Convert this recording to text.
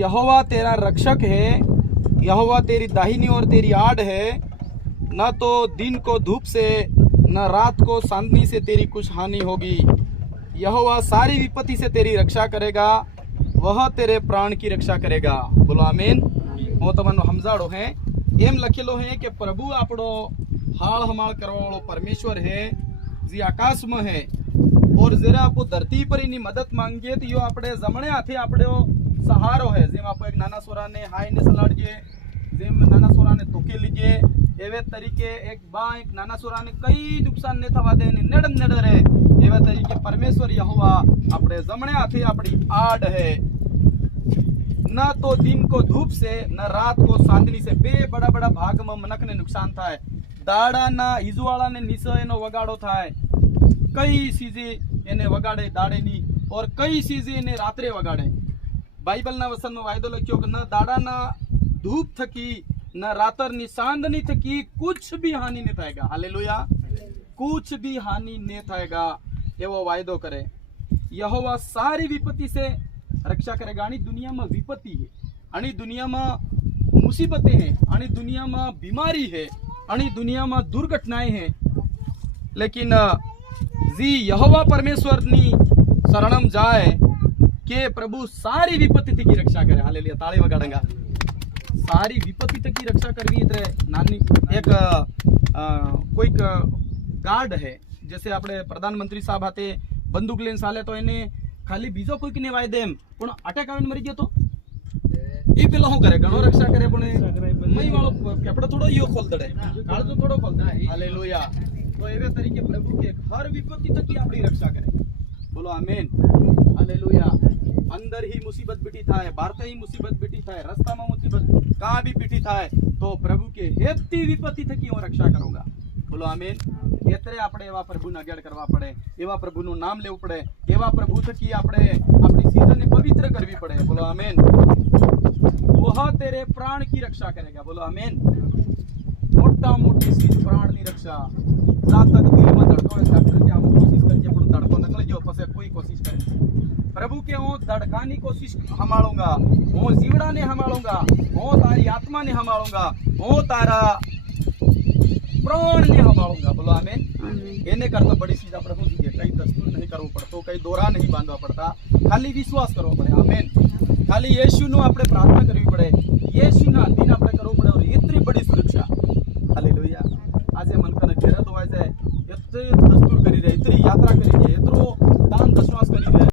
यहोवा तेरा रक्षक है, यहोवा तेरी दाहिनी और तेरी आड़ है। न तो दिन को धूप से न रात को चांदनी से तेरी कुछ हानि होगी। यहोवा सारी विपत्ति से तेरी रक्षा करेगा, वह तेरे प्राण की रक्षा करेगा। बोलो आमीन। હું તમને સમજાડો હે એમ લખેલો હે કે પ્રભુ આપણો હાળ હમાળ કરવા વાળો પરમેશ્વર હે જે આકાશમાં હે और जरा आपको धरती पर इनी मदद मांगीए तो यो આપણે જમણે હાથે આપણો સહારો હે। જેમ આપણે એક નાના સોરાને હાઈને સલાડીએ, જેમ નાના સોરાને તોકે લીજે, એવે તરીકે એક બા એક નાના સોરાને કઈ નુકસાન ન થવા દે ને નડમ નડ રહે, એવા તરીકે પરમેશ્વર યહોવા આપણે જમણે હાથે આપણી આડ હે। न तो दिन को धूप से न रात को चांदनी से। बे बड़ा बड़ा भाग में मनक ने नुकसान थाय। दाड़ा ना हिजवाड़ा ने निशा एनो वगाड़ो थाय। कई चीजे एने वगाड़े दाड़े नी और कई चीजे एने रात्रे वगाड़े। बाइबल ना वचन में वायदो लख्यो कि न दाड़ा ना धूप थकी न रातर नी चांदनी थकी कुछ भी हानि नहीं थाएगा। हालेलुया। कुछ भी हानि नहीं थाएगा एवो वायदो करे। यहोवा सारी विपत्ति से रक्षा करेगा। आणि दुनिया में विपत्ति है, आणि दुनिया में मुसीबतें हैं, आणि दुनिया में बीमारी है, आणि दुनिया में दुर्घटनाएं हैं, लेकिन जी यहोवा परमेश्वर नी शरणम जाए के प्रभु सारी विपत्ति थी की रक्षा करे। हालेलुया। ताली वगाड़ेगा। सारी विपत्ति थी की रक्षा करवी इतरे नानी एक कोई गार्ड है, जैसे આપણે પ્રધાનમંત્રી સાહેબ હાથે બંદૂક લઈને ચાલે તો એને ખાલી બીજો કોઈક ને વાય દે એમ પણ અટેક આવીને મરી ગયો તો એ પેલો શું કરે? ઘણો રક્ષા કરે પણ મઈ વાળો કપડો થોડો યો ખોલ દડે, કાળજો થોડો ખોલ દે। હાલેલુયા। તો એવે તરીકે પ્રભુ કે હર વિપત્તિ થકી આપણી રક્ષા કરે। બોલો આમીન। હાલેલુયા। અંદર ही मुसीबत बीठी थाय, बाहर ही मुसीबत बीठी थाय, रस्ता में मुसीबत कहाँ भी बीठी थाय तो प्रभु के हेती विपत्ति थकी હું રક્ષા કरूंगा। बोलो आमीन। एतरे આપણે એવા પ્રભુને અગેડ કરવા પડે, એવા પ્રભુનું નામ લેવું પડે, એવા પ્રભુ થકી આપણે આપણી સીઝનને પવિત્ર કરવી પડે। બોલો આમીન। वह तेरे प्राण की रक्षा करेगा। बोलो आमीन। मोटा मोटी चीज प्राणની રક્ષા। જા તક દિલમાં ધડકો હોય ડોક્ટર કે આવો કોશિશ કરજે પણ ધડકો નકળી ગયો પછી કોઈ કોશિશ કરે। प्रभु के હું ધડકાની કોશિશ સંભાળूंगा, હું જીવડાને સંભાળूंगा, હું તારી આત્માને સંભાળूंगा, હું તારા प्राण ने संभालूंगा। बोलो आमीन। एने करता बड़ी चीज आप प्रभु जी कई दस्तूर नहीं करવું પડતો, कई दोरा नहीं बांधवा पड़ता, खाली विश्वास करવો પડે। आमीन। खाली येशू नु આપણે प्रार्थना करवी પડે, येशू ना अधीन આપણે કરવું પડે और इतनी बड़ी सुरक्षा। हालेलुया। આજે મનકને ઘેરે તો હોય છે, इतनी दस्तूर કરી દે, इतनी यात्रा કરી દે,